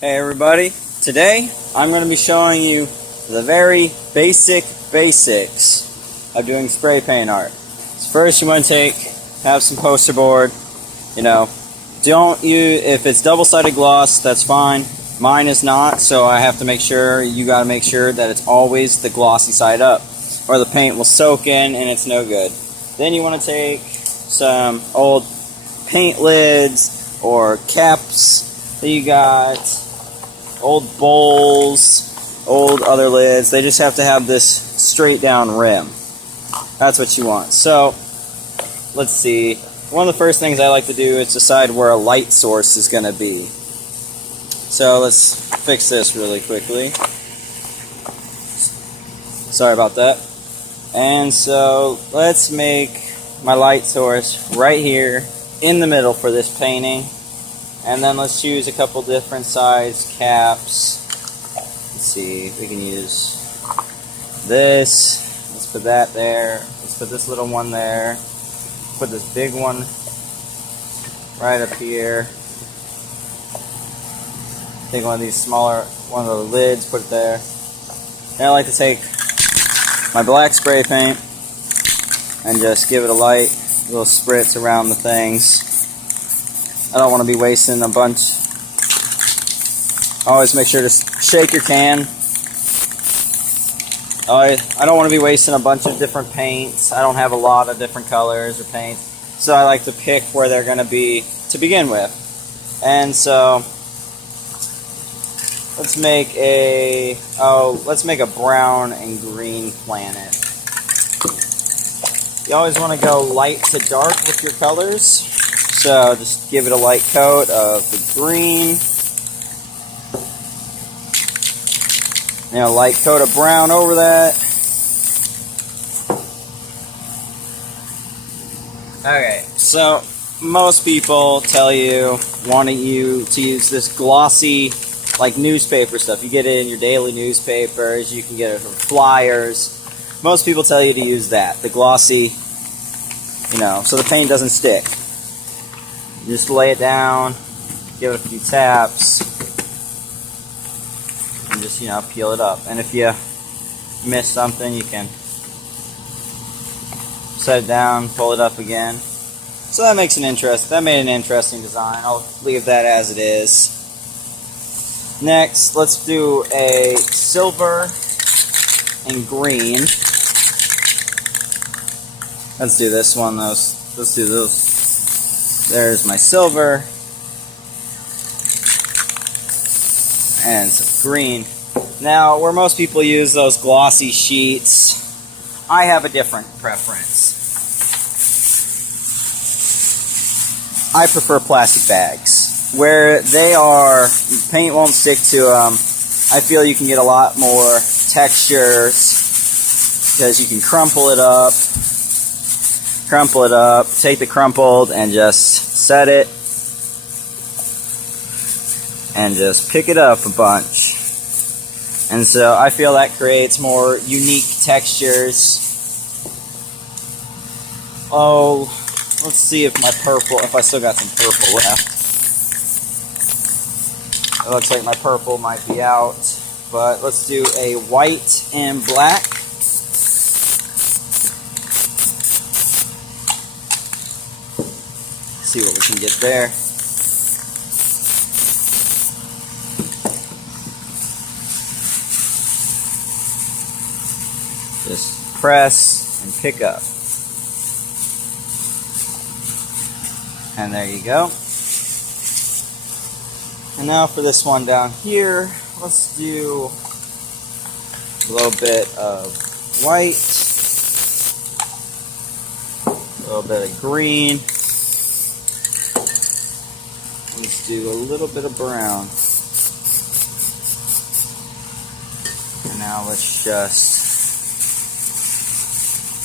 Hey everybody, today I'm going to be showing you the very basics of doing spray paint art. So first you want to have some poster board, don't use, if it's double-sided gloss, that's fine. Mine is not, so I have to make sure, you got to make sure that it's always the glossy side up, or the paint will soak in and it's no good. Then you want to take some old paint lids or caps that you got, old bowls, old other lids. They just have to have this straight down rim. That's what you want. So let's see. One of the first things I like to do is decide where a light source is going to be. So let's fix this really quickly. Sorry about that. And so let's make my light source right here in the middle for this painting. And then let's choose a couple different size caps. Let's see, we can use this. Let's put that there. Let's put this little one there. Put this big one right up here. Take one of these smaller, one of the lids, put it there. And I like to take my black spray paint and just give it a light little spritz around the things. I don't want to be wasting a bunch. Always make sure to shake your can. I don't want to be wasting a bunch of different paints. I don't have a lot of different colors or paints, so I like to pick where they're going to be to begin with. And so let's make a brown and green planet. You always want to go light to dark with your colors. So just give it a light coat of the green. Light coat of brown over that. Okay, so most people tell you, want you to use this glossy, like newspaper stuff. You get it in your daily newspapers, you can get it from flyers. Most people tell you to use that, the glossy, so the paint doesn't stick. You just lay it down, give it a few taps, and just, peel it up. And if you miss something, you can set it down, pull it up again. So that made an interesting design. I'll leave that as it is. Next, let's do a silver and green. Let's do this one. Let's do those. There's my silver and some green. Now, where most people use those glossy sheets, I have a different preference. I prefer plastic bags. Where paint won't stick to them, I feel you can get a lot more textures because you can crumple it up, take the crumpled and just set it and just pick it up a bunch. And so I feel that creates more unique textures. Oh, let's see if I still got some purple left. It looks like my purple might be out, but let's do a white and black. See what we can get there. Just press and pick up. And there you go. And now for this one down here, let's do a little bit of white, a little bit of green. Let's do a little bit of brown. And now let's just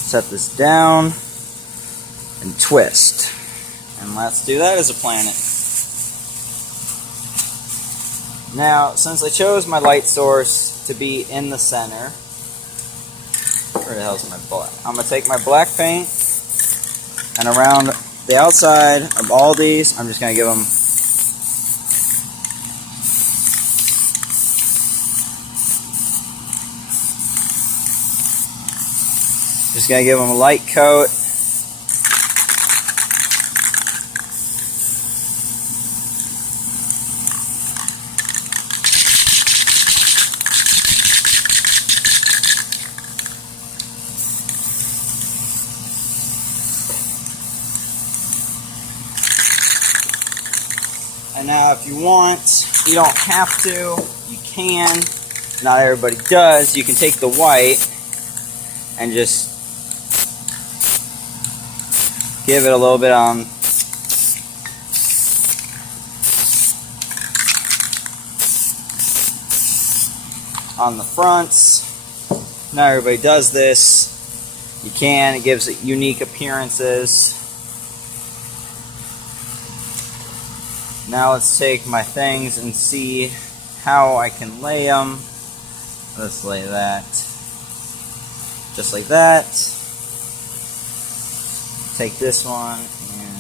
set this down and twist. And let's do that as a planet. Now, since I chose my light source to be in the center, where the hell's my black? I'm going to take my black paint, and around the outside of all these, I'm just going to give them Just gonna give them a light coat. And now if you want, you don't have to, you can, not everybody does, you can take the white and just give it a little bit on the fronts. Not everybody does this. You can, it gives it unique appearances. Now let's take my things and see how I can lay them. Let's lay that just like that. Take this one and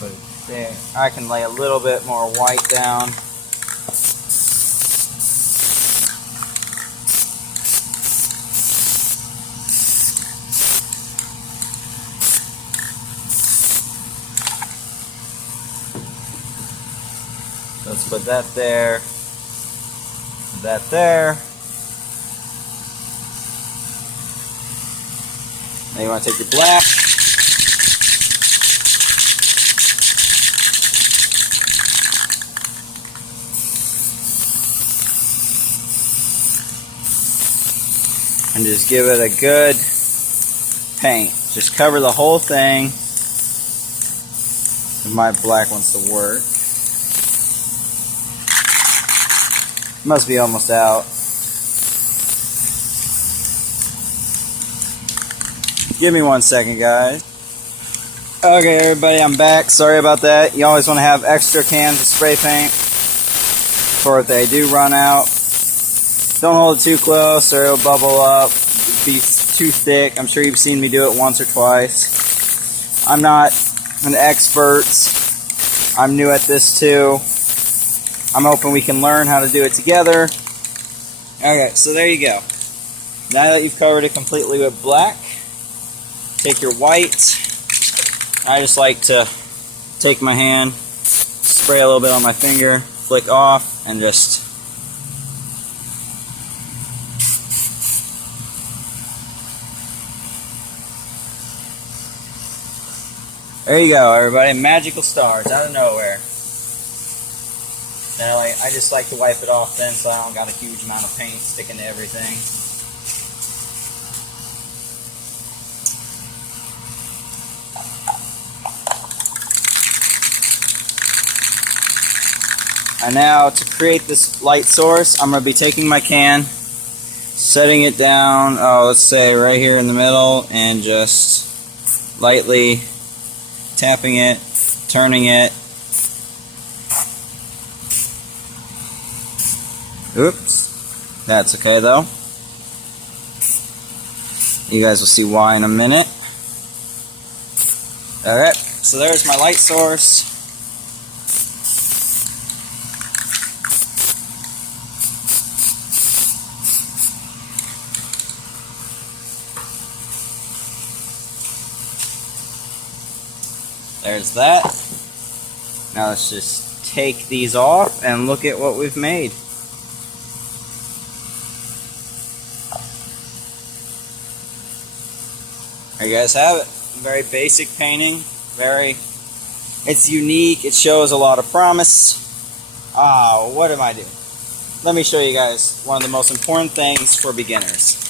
put it there. I can lay a little bit more white down. Let's put that there, that there. Now you want to take your black. And just give it a good paint. Just cover the whole thing. If my black wants to work. Must be almost out. Give me 1 second, guys. Okay, everybody, I'm back. Sorry about that. You always want to have extra cans of spray paint for if they do run out. Don't hold it too close or it'll bubble up. It'll be too thick. I'm sure you've seen me do it once or twice. I'm not an expert. I'm new at this too. I'm hoping we can learn how to do it together. Okay, so there you go. Now that you've covered it completely with black, take your white. I just like to take my hand, spray a little bit on my finger, flick off, and just there you go, everybody. Magical stars out of nowhere. And I just like to wipe it off then so I don't got a huge amount of paint sticking to everything. And now to create this light source, I'm going to be taking my can, setting it down, let's say right here in the middle, and just lightly tapping it, turning it. Oops, that's okay though. You guys will see why in a minute. Alright, so there's my light source. There's that. Now let's just take these off and look at what we've made. There you guys have it. Very basic painting. It's unique. It shows a lot of promise. What am I doing? Let me show you guys one of the most important things for beginners.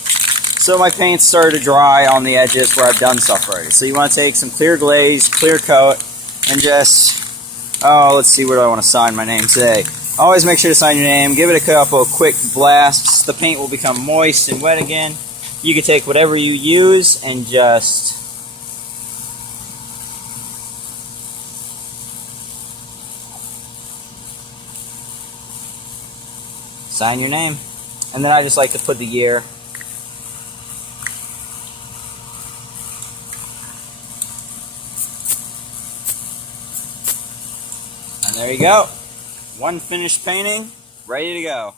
So my paint started to dry on the edges where I've done stuff already. So you want to take some clear glaze, clear coat, and just, let's see, where do I want to sign my name today? Always make sure to sign your name. Give it a couple of quick blasts. The paint will become moist and wet again. You can take whatever you use and just sign your name. And then I just like to put the year. And there you go. One finished painting, ready to go.